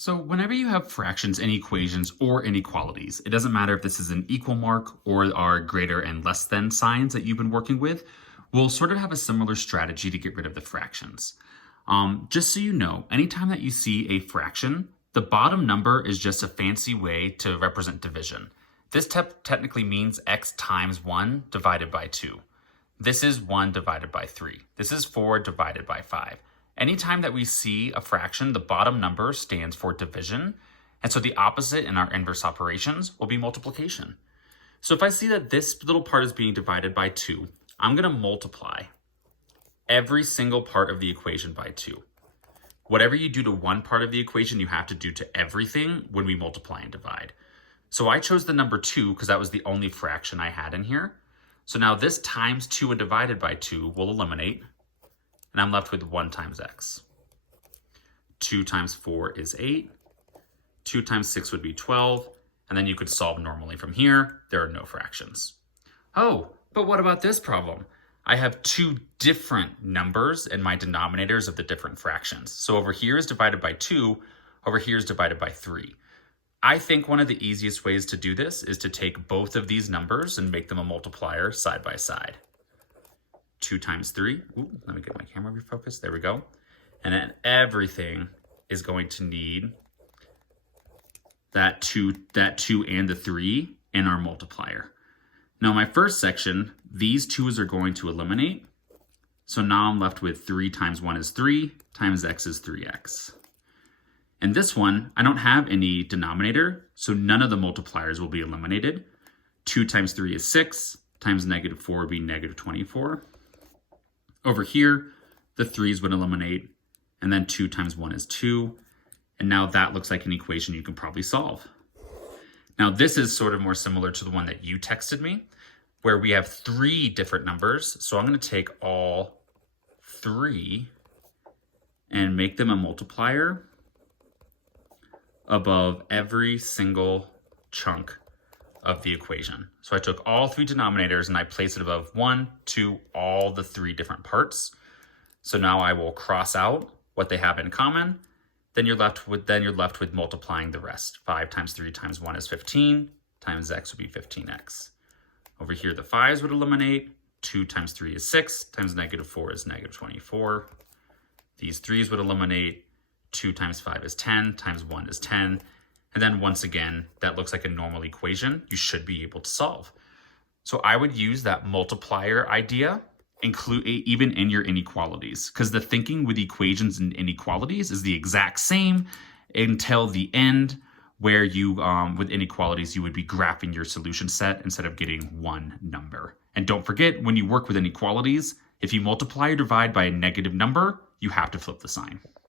So whenever you have fractions in equations or inequalities, it doesn't matter if this is an equal mark or our greater and less than signs that you've been working with, we'll sort of have a similar strategy to get rid of the fractions. Just so you know, anytime that you see a fraction, the bottom number is just a fancy way to represent division. This technically means x times 1 divided by 2. This is 1 divided by 3. This is 4 divided by 5. Anytime that we see a fraction, the bottom number stands for division. And so the opposite in our inverse operations will be multiplication. So if I see that this little part is being divided by 2, I'm going to multiply every single part of the equation by 2. Whatever you do to one part of the equation, you have to do to everything when we multiply and divide. So I chose the number 2 because that was the only fraction I had in here. So now this times 2 and divided by 2 will eliminate. And I'm left with 1 times x. 2 times 4 is 8. 2 times 6 would be 12. And then you could solve normally from here. There are no fractions. Oh, but what about this problem? I have two different numbers in my denominators of the different fractions. So over here is divided by 2. Over here is divided by 3. I think one of the easiest ways to do this is to take both of these numbers and make them a multiplier side by side. 2 times 3. Ooh, let me get my camera refocused. There we go. And then everything is going to need that 2 and the 3 in our multiplier. Now, my first section, these 2's are going to eliminate. So now I'm left with 3 times 1 is 3, times x is 3x. And this one, I don't have any denominator, so none of the multipliers will be eliminated. 2 times 3 is 6, times negative 4 would be negative 24. Over here, the 3's would eliminate, and then 2 times 1 is 2. And now that looks like an equation you can probably solve. Now this is sort of more similar to the one that you texted me, where we have 3 different numbers. So I'm going to take all 3 and make them a multiplier above every single chunk of the equation. So I took all 3 denominators and I placed it above 1, 2, all the 3 different parts. So now I will cross out what they have in common. Then you're left with multiplying the rest. 5 times 3 times 1 is 15, times x would be 15x. Over here the 5's would eliminate. 2 times 3 is 6, times negative 4 is negative 24. These 3's would eliminate. 2 times 5 is 10, times 1 is 10. And then once again, that looks like a normal equation you should be able to solve. So I would use that multiplier idea, include even in your inequalities, because the thinking with equations and inequalities is the exact same until the end, where you, with inequalities, you would be graphing your solution set instead of getting one number. And don't forget, when you work with inequalities, if you multiply or divide by a negative number, you have to flip the sign.